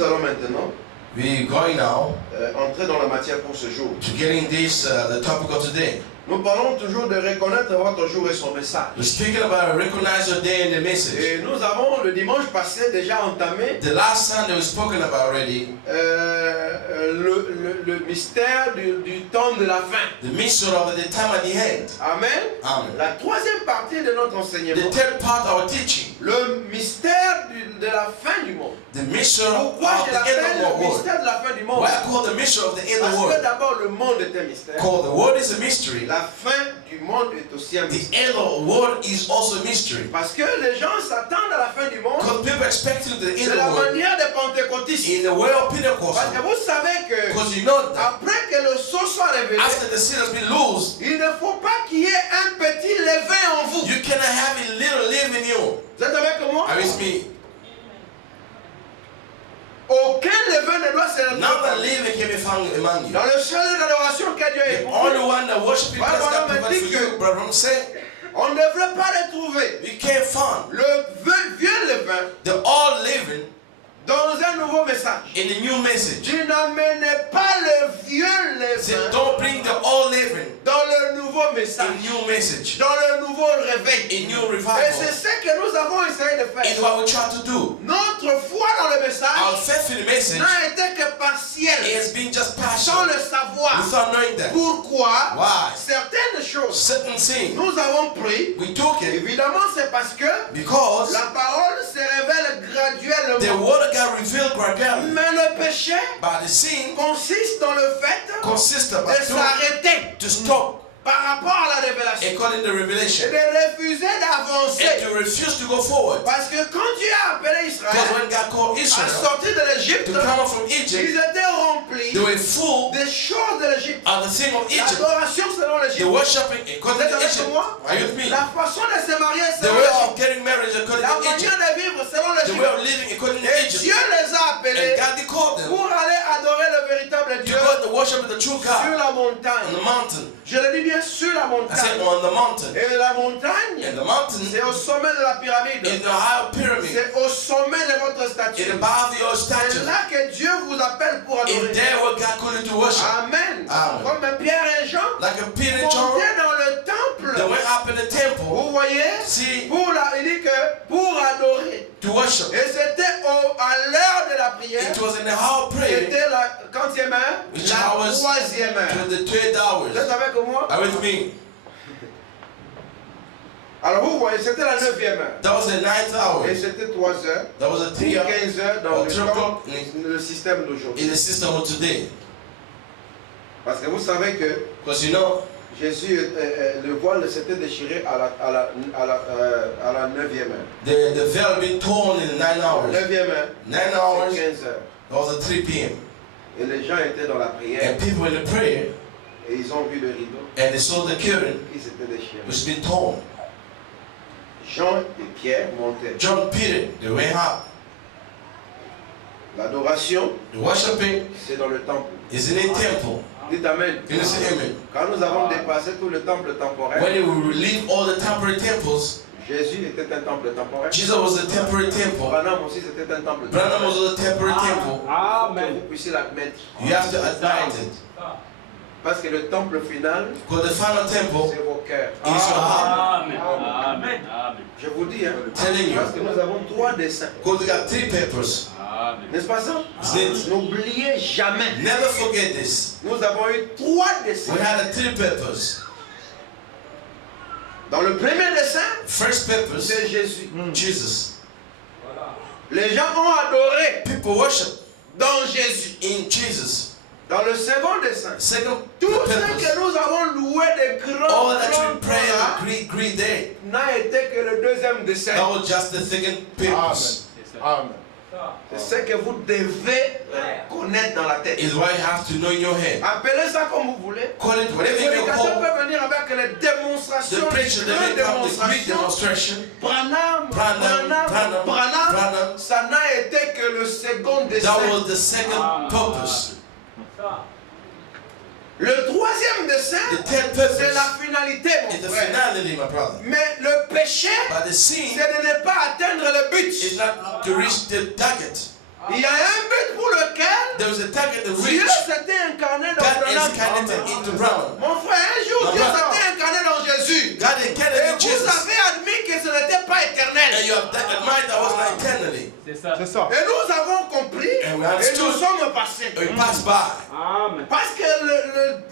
nous allons maintenant We're going now entrer dans la matière pour ce jour. to getting this, the topic of today. Nous parlons toujours de reconnaître votre jour et son message. We're speaking about recognize your day and the message. Et nous avons le dimanche passé déjà entamé The last Sunday we've spoken about already le mystère du temps de la fin. the mystery of the time at the end. Amen. Amen. La troisième partie de notre The enseignement, third part of our teaching, le mystère de la fin du monde. the mystery of Pourquoi je the end l'appelle of the le world. mystère de la fin du monde? Why I call the mystery of the end of Parce the que world? d'abord le monde est un mystère. Called the world is a mystery. La fin du monde est aussi un The mystère. end of the world is also a mystery. Parce que les gens s'attendent à la fin du monde Because people expecting the end de of la the world manière des pentecôtistes. in the way of Parce Pentecost. que vous savez que Because you know that après que le sceau soit révélé, after the sin has been loosed, il ne faut pas qu'il y ait un petit levain en vous. you cannot have a little live in you. Vous êtes avec moi? Are you with me? Aucun levain ne doit se None of the retrouver living can be found among you. dans le seul lieu d'adoration que Dieu a The époux. only one that worship you, Ouais, that's voilà, God mais provided dis for que- you. But I'm saying, On ne devrait pas le trouver. you can't find Le vieux levain the all living dans un nouveau message. in the new message. Tu n'amènes pas le vieux Say, levain don't bring the all living dans le nouveau message, in new message, dans le nouveau réveil. in new Et revival. c'est ce que nous avons essayé de It's faire. what we try to do. Notre foi dans le Our message faith in the message n'a été que partielle, has been just sans passion le savoir. without knowing that. Pourquoi Why? certaines choses Certain things nous avons pris, we took it évidemment c'est parce que because la parole se révèle the graduellement. word of God revealed gradually. Mais le péché But the sin consiste dans le fait consists de about s'arrêter to stop par rapport à la révélation according to et revelation de refuser d'avancer. and to refuse to go forward. Parce que quand Dieu a appelé Because Israël when God called à Israel sortir de l'Égypte, to come out from ils Egypt, étaient remplis they were full des choses de l'Égypte. of the thing of Egypt. L'adoration selon They l'Égypte. worshiping Vous according êtes to avec Egypt. moi? Are you with me? La façon de se marier The selon way of l'Égypte. getting married according La to manière Egypt. de vivre selon The way l'Égypte. of living according to Et Egypt. Dieu les a And appelés God they called them pour aller adorer le véritable to Dieu go to worship the true sur God la on montagne. the mountain. Je le dis bien sur la I said montagne. on the mountain. Et la montagne, And the mountain c'est au sommet de la pyramide. is the high pyramid. C'est au sommet de votre It's statue. above your C'est statue. là que Dieu vous appelle pour It's adorer. there where God called you to worship. Amen. Amen. Comme Pierre et Jean Like a Peter and John, montaient dans le they temple. went up in the temple. Vous voyez? See, Il dit que pour adorer. to worship. Et c'était à l'heure de la prière. It was in the hour of prayer C'était la quantième heure? Which La hours? troisième heure. to the 12 hours. Vous êtes avec moi? Are you with me? Alors vous voyez, c'était la 9e heure. That was the 9th hour. Et c'était 3 heures. That was a 3 Ou hour 15 heures dans or le 3 temps, o'clock le système d'aujourd'hui. in the system of today. Parce que vous savez que Because you know, Jésus, le voile s'était déchiré à la 9e heure. the veil been torn in 9 hours. 9e heure, 9 c'est hours, 15 heures. that was at 3 p.m. Et les gens étaient dans la prière And people in the prayer, et ils ont vu le rideau and they saw the curtain qui s'était déchiré. which been torn. Jean et Pierre montaient. John Peter, they went up. L'adoration, The worshiping c'est dans le temple. is in a temple. Dites Amen. In the amen. Quand nous avons dépassé tout le temple temporel, When we leave all the temporary temples, Jésus était un temple temporel. Jesus was a temporary temple. Branham aussi c'était un temple Branham temporel. was a temporary temple. Pour que vous puissiez l'admettre. You have to admit it. Parce que le temple final, Because the final temple c'est vos cœurs. is your heart. Amen. Amen. Amen. Je vous dis, hein, Telling you. parce que nous avons 3 dessins. Because we got 3 papers. Amen. N'est-ce pas ça? Isn't it? N'oubliez jamais. Never forget this. Nous avons eu 3 dessins. We had 3 papers. Dans le premier dessin, First papers, c'est Jésus. Jesus. Les gens ont adoré People worship dans Jésus. in Jesus. Dans le second dessin, Second tout ce papers, que nous avons loué de grands all that we pray là, and greet day. n'a été que le deuxième dessin. That was just the second papers. Amen. C'est ce que vous devez connaître dans la tête. Is what you have to know in your head. Appelez ça comme vous voulez. Call it Le whatever you prédicateur call. peut venir avec les démonstrations, The preacher, the les may come with great démonstrations. demonstration. Branham, Branham. ça n'a été que le second dessin. That was the second purpose. Le troisième dessin, The third c'est la purpose finalité, is mon the frère. finality, my brother. Mais le péché, But the c'est sin de ne pas atteindre le is but. not to reach the target. Il y a un but was a target the Dieu rich. s'était incarné dans God is Branham. incarnated into Branham. Mon frère, un jour, Mon Dieu frère. s'était incarné dans Jésus. God Et incarnated in vous Jesus. avez admis que ce n'était pas And éternel. you have admired that was not eternally. C'est ça. Et nous avons compris And we et understood. nous sommes passés. We passed by. Amen. Parce que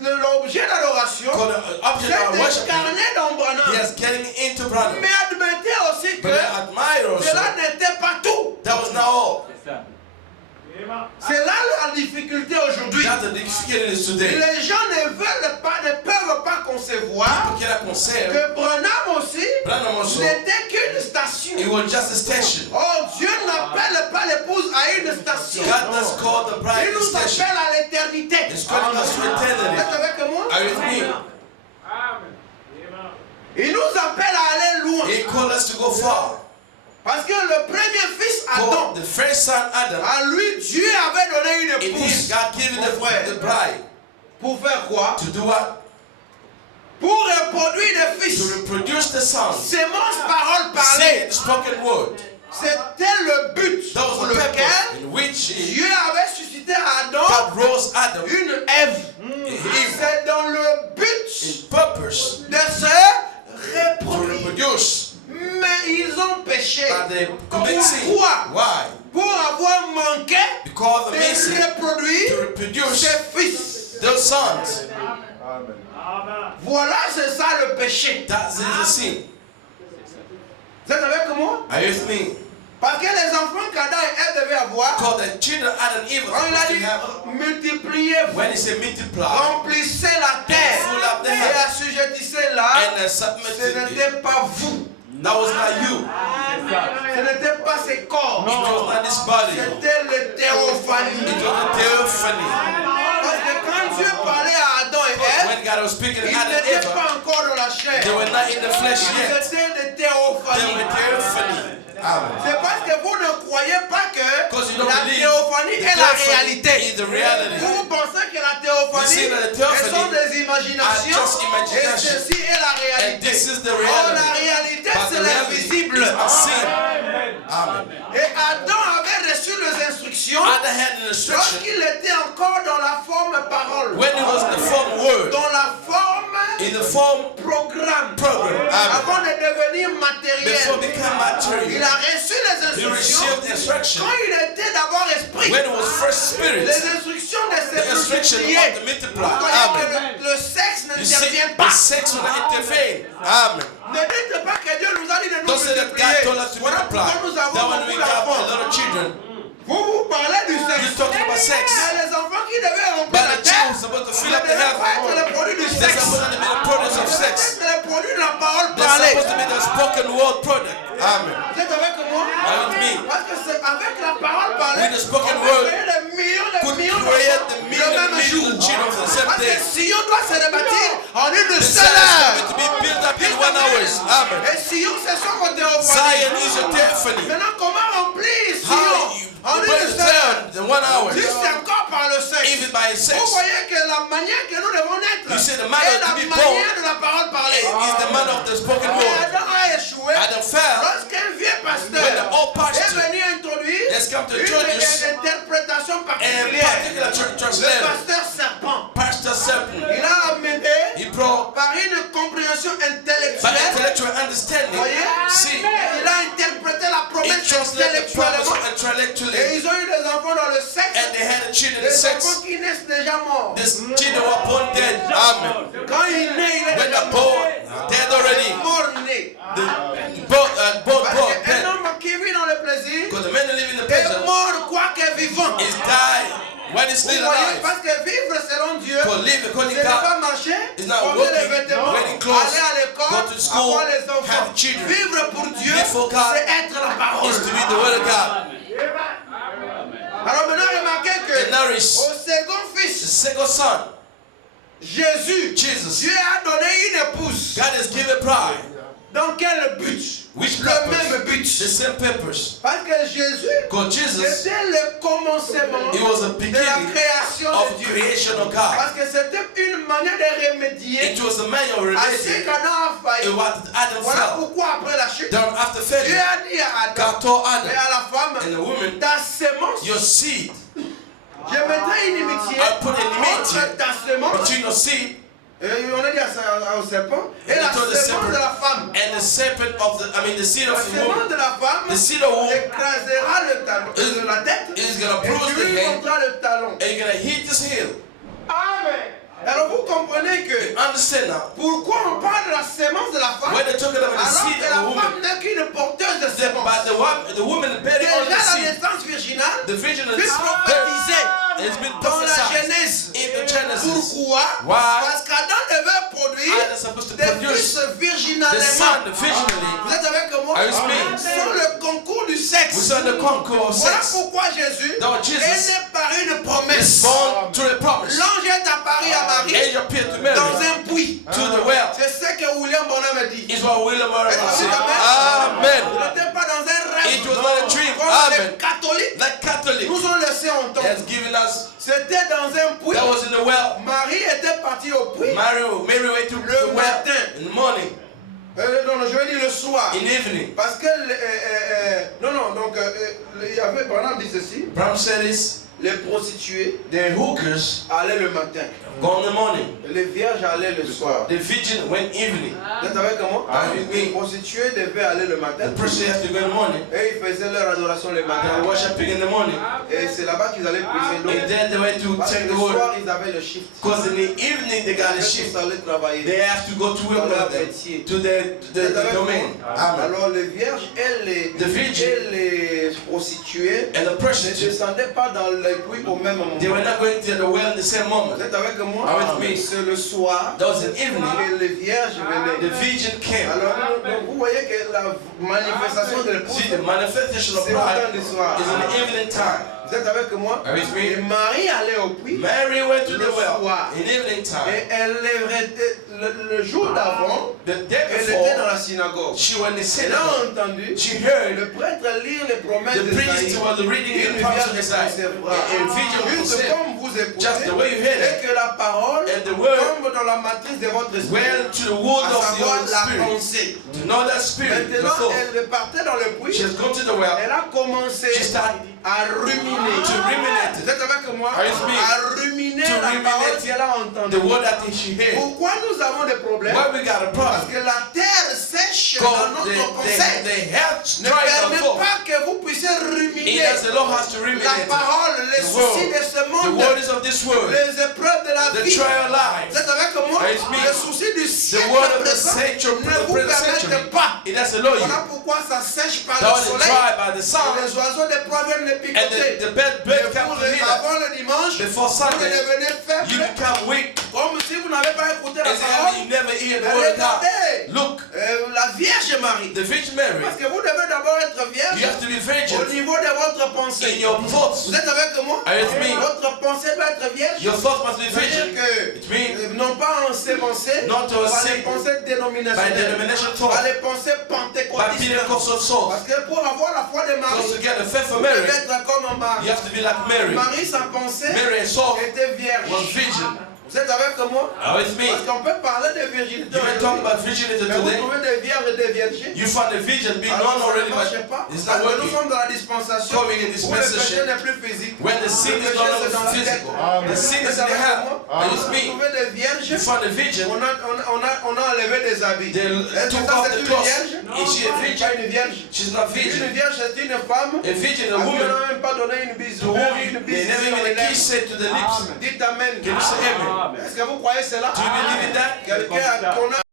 l'objet d'adoration Called an object of s'est worship. incarné dans He Branham. is getting into Branham. Mais admettez aussi que But I admire also. cela n'était pas tout. That was not all. C'est ça. C'est là la difficulté aujourd'hui. That's the difficulty today. Les gens ne peuvent pas concevoir People cannot conceive. que Branham aussi Branham also. n'était qu'une station. It was just a station. Oh, Dieu n'appelle pas l'épouse à une station. God does call the bride Il a nous station. appelle à l'éternité. He's calling us to Vous eternity. êtes avec moi? Are you with me? Il nous appelle à aller loin. He called us to go far. Parce que le premier fils Adam, For the first son Adam, à lui, Dieu avait donné une in him épouse. God gave him Mon frère. the bride. Pour faire quoi? To do what? Pour reproduire des To fils. reproduce the sons. Sémence, parole, Say parler. the spoken word. C'était le but That pour was the lequel purpose in which Dieu avait suscité à Adam God rose Adam. une Ève. Eve. C'est dans le but In purpose de se to reproduire. reproduce. Mais ils ont péché. But they commit sin. Pourquoi? Why? Pour avoir manqué Because of de missing to reproduire reproduce ses fils. those sons. Voilà, c'est ça le péché. That is the sin. Vous êtes avec moi? Are you with me? Parce que les enfants qu'Adam et Ève devaient avoir, Because the children Adam and Eve quand il a supposed to dit have, multipliez-vous, when he said multiply remplissez la terre Fill up the et earth. assujettissez-la, and ce submitted, n'était pas vous. that was not you. C'est ça. Ce n'était pas ses corps. It was not this body. C'était le théophanie. It was a theophany. Parce que quand Dieu parlait à Adam et Ève, When God was speaking to ils Adam and n'étaient Eve, pas encore dans la chair. they were not in the flesh Ils yet. étaient des They théophanies. were theophany. Amen. C'est parce que vous ne croyez pas que Because you don't la believe théophanie the est la theophany réalité. is the reality. Vous pensez que la You théophanie, see that the elles theophany sont des imaginations are just imagination. et ceci est la And réalité. this is the Oh, reality. la réalité, But c'est the reality l'invisible. is unseen. Amen. Et Adam avait reçu les instructions Adam had an instruction lorsqu'il était encore dans la forme parole, when it was the form word, dans la forme in the form programme, program. Amen. avant de devenir matériel. Before become Il material, a reçu les he instructions received instruction quand il était d'abord esprit. when it was first spirit. Les instructions de The se instruction multiplier. of the multiply. Vous voyez Amen. que le sexe You see, n'intervient the pas. sex will not intervene. Amen. Ne dites pas que Dieu nous a dit de nous Don't say that God multiplier. told us to Voilà multiply. pourquoi nous avons That when beaucoup we have a d'enfants. lot of children, Vous parlez du you're sexe. talking about sex. Mais les enfants qui devaient remplir But la the terre child is supposed to ne fill up the devaient pas être heaven. le produit du They're sexe. supposed to be the products of sex. C'est le produit de la parole They're parlée. supposed to be the spoken word product. Amen. Vous êtes avec moi? Are you with me? Parce que c'est avec la parole parlée, With the spoken on word, peut créer des millions Could de millions create the le million même jour. children for the same Parce que day. Sion doit se rebâtir en une The seule Zion is heure. going to be built up in 1 hour. Amen. Et Sion, c'est son côté au Zion is a theophany. Maintenant, comment remplir How Sion you en break une the seule heure? town in 1 hour. Juste encore par le sexe. Even by sex. Vous voyez que la manière que nous devons naître You see, the est manner la to be manière de la parole parlée. Is the man of the spoken Mais word. Adam a échoué Adam fell. lorsqu'un vieux When pasteur the old est pastor venu introduire has come to une churches interprétation and particulière. particular church Le translator, pasteur serpent. Pastor Serpent, Il a amené he brought par une compréhension by intellectuelle. intellectual Vous understanding. voyez? See, Il a interprété la he promesse translated the promise intellectuellement. intellectually, Et ils ont eu des enfants dans le sexe. and they had a children in Des sex. enfants qui naissent déjà morts. This children were born dead. Amen. Quand il naît, il est When déjà they're mort. born, dead already. Mort né. Both Parce dead. qu'un homme qui vit dans le plaisir Because the man who live in the est prison mort quoique vivant. is died when he's Vous still voyez, alive. parce que vivre selon Dieu, For live c'est according ne to God pas marcher, is not porter les walking, vêtements, wearing clothes, aller à l'école, go to school, avoir les enfants. have children. Vivre pour Dieu, Live for God c'est être la parole. is to be the word of God. Alors maintenant, remarquez que And nourish au second the fils, second son, Jésus, Jesus. Dieu a donné une épouse. God has given pride. Dans quel but? Which Le purpose? même but. The same purpose. Parce que Jésus, Because Jesus, c'était le commencement it was a de la beginning création of de Dieu. creation of God. Parce que c'était une manière de remédier It was a manual à ce related qu'Adam a to failli. what Adam Voilà fell. pourquoi après la chute, Then after Dieu failure, a dit à Adam God told et Adam à la and femme, the woman, ta sémence your seed Je mettrai une inimitié I'll put enmity entre ta semence, between your seed on a dit au serpent, et la Between the semence de serpent la femme. and the serpent of the seed La of the semence woman. de la femme The seed of woman écrasera le talon, la tête, is gonna et bruise tu the lui head monteras le talon. and you're gonna hit his heel. Amen. Alors vous comprenez que Understand now? pourquoi on parle de la sémence de la femme When they're talking about the alors seed que of la the woman, femme n'est qu'une porteuse de sémence. but the woman bearing Déjà on the la seed, naissance virginale the vision fut is prophétisée it's been dans la prophesied Genèse. in the Genesis. Pourquoi? Why? Parce qu'Adam devait produire Adam is supposed to des produce fils the virginalement. son visually. Vous êtes avec moi? Are you with me? Sur le concours du We sexe. saw the conqueror of Voilà sex. pourquoi Jésus That was Jesus est né par une is promesse. born to the promise. L'ange est apparu à Marie Angel appeared to Mary dans un puits. to the well. C'est ce que William Bonham a dit. Is what William Murray Est-ce said. que vous Amen. Il n'était pas dans un rêve. It was not a dream. Comme Amen. les catholiques Like Catholic nous ont laissé entendre. has given us, C'était dans un puits. that was in the well. Marie était partie au puits Mary went to Le the well matin. in the morning, non, je vais dire le soir. in the evening. Parce que, il y avait, Branham dit ceci, Bram said this, les prostituées the hookers allaient le matin, go in the morning. les vierges allaient le soir. The virgin went evening. Vous êtes avec moi? Avec Les me. prostituées devaient aller le matin The person has to go in the morning. et ils faisaient leur adoration le They matin. were worshiping in the morning. Et c'est là-bas qu'ils allaient puiser l'eau. And then they went to Parce que check le the water. soir, ils avaient le shift. Because in the evening they got a shift. Ils allaient travailler. They have to go to work with them, to the domain. Amen. Alors les vierges et The virgin les prostituées and the ne prostitute, descendaient pas dans le puits au même moment. they were not going to the well in the same moment. Vous êtes avec moi? Avec me. C'est le soir That was an evening. et les vierges The venaient. virgin came. Alors vous voyez que la manifestation de l'épouse, See, the manifestation of c'est au pride temps du soir. is in the evening time. Vous êtes avec moi? Are you with Et me? Marie allait au puits Mary went to the Le well soir. in evening time. et elle le jour d'avant, The day elle était dans before, la synagogue. she went to Elle a synagogue. entendu She heard le prêtre lire les promesses the de priest was reading Une the promise of vierge Isaiah. conservera. A virgin will Juste conceive. comme vous Just the écoutez, way you heard et it. que la parole And the word tombe dans la matrice de votre esprit, well to the wound à of the savoir Holy la Spirit. pensée. To know that spirit, the Maintenant, soul. elle repartait dans le puits, She has gone to the well. elle a commencé She started à ruminer. to ruminate Vous êtes avec moi? Are you with me? À ruminer To la ruminate parole qu'elle a the entendue. word that she heard. Pourquoi nous avons des problèmes? Why we got a Parce problem? que la terre sèche dans God, notre conseil they have ne tried permet our soul. pas que vous puissiez It ruminer has the Lord has to la ruminate parole, les the soucis word, de ce the monde, word is of this world, les épreuves de la the vie. trial life, Vous êtes avec moi? Are you with me? Les soucis du the siècle word of the présent century, ne vous the present century. permettent pas. It has to know you. Voilà pourquoi ça sèche par That le was soleil. tried by the sun, Et les oiseaux des proies viennent les and picoter. the bed Et come vous, to me that avant le dimanche, before vous Sunday, devenez you faible, become weak, comme si vous n'avez pas écouté la as if parole. you never hear the Mais word of God. regardez, Look, la Vierge Marie. the Virgin Mary, Parce que vous devez d'abord être you vierge have to be au virgin niveau de votre in pensée. your thoughts. Vous êtes avec moi? Are you with me? Votre pensée doit être vierge. Your thoughts must be C'est-à-dire virgin. It means que non pas en ces pensées, Not to pas say les pensées by dénominationnelles, denomination pas thought, les pensées by pentecôtistes. Pentecostal soul. Parce que pour avoir la foi de Because Marie, to get the faith of vous devez Mary, être comme you Marie. have to be like Mary. Marie, sa pensée Mary and soul était vierge. was virgin. Vous êtes avec moi? Are you with me? Parce qu'on peut parler de virginité. You can talk about virginity Mais vous today. trouvez des vierges et des vierges. You find the virgin being Alors, known ça already, ne but marche pas. it's Parce not que nous working. sommes dans la dispensation Coming in où le péché dispensation, n'est plus physique. when the sin is no longer physical, the sin is in the heart. Are you with Vous me? trouvez des vierges. You find the virgin, On a enlevé des habits. they Est-ce que took ça off c'est the une clothes. vierge? Is she a Pas virgin? une vierge. She's not Une virgin. vierge c'est une femme A virgin, a à qui on woman, n'a même pas donné une bise. to whom Une they bise never sur les even lèvres. kiss it to the lips. Dites amen. Can you say amen? Est-ce que vous croyez cela? Do you believe in that? Quelqu'un qu'on a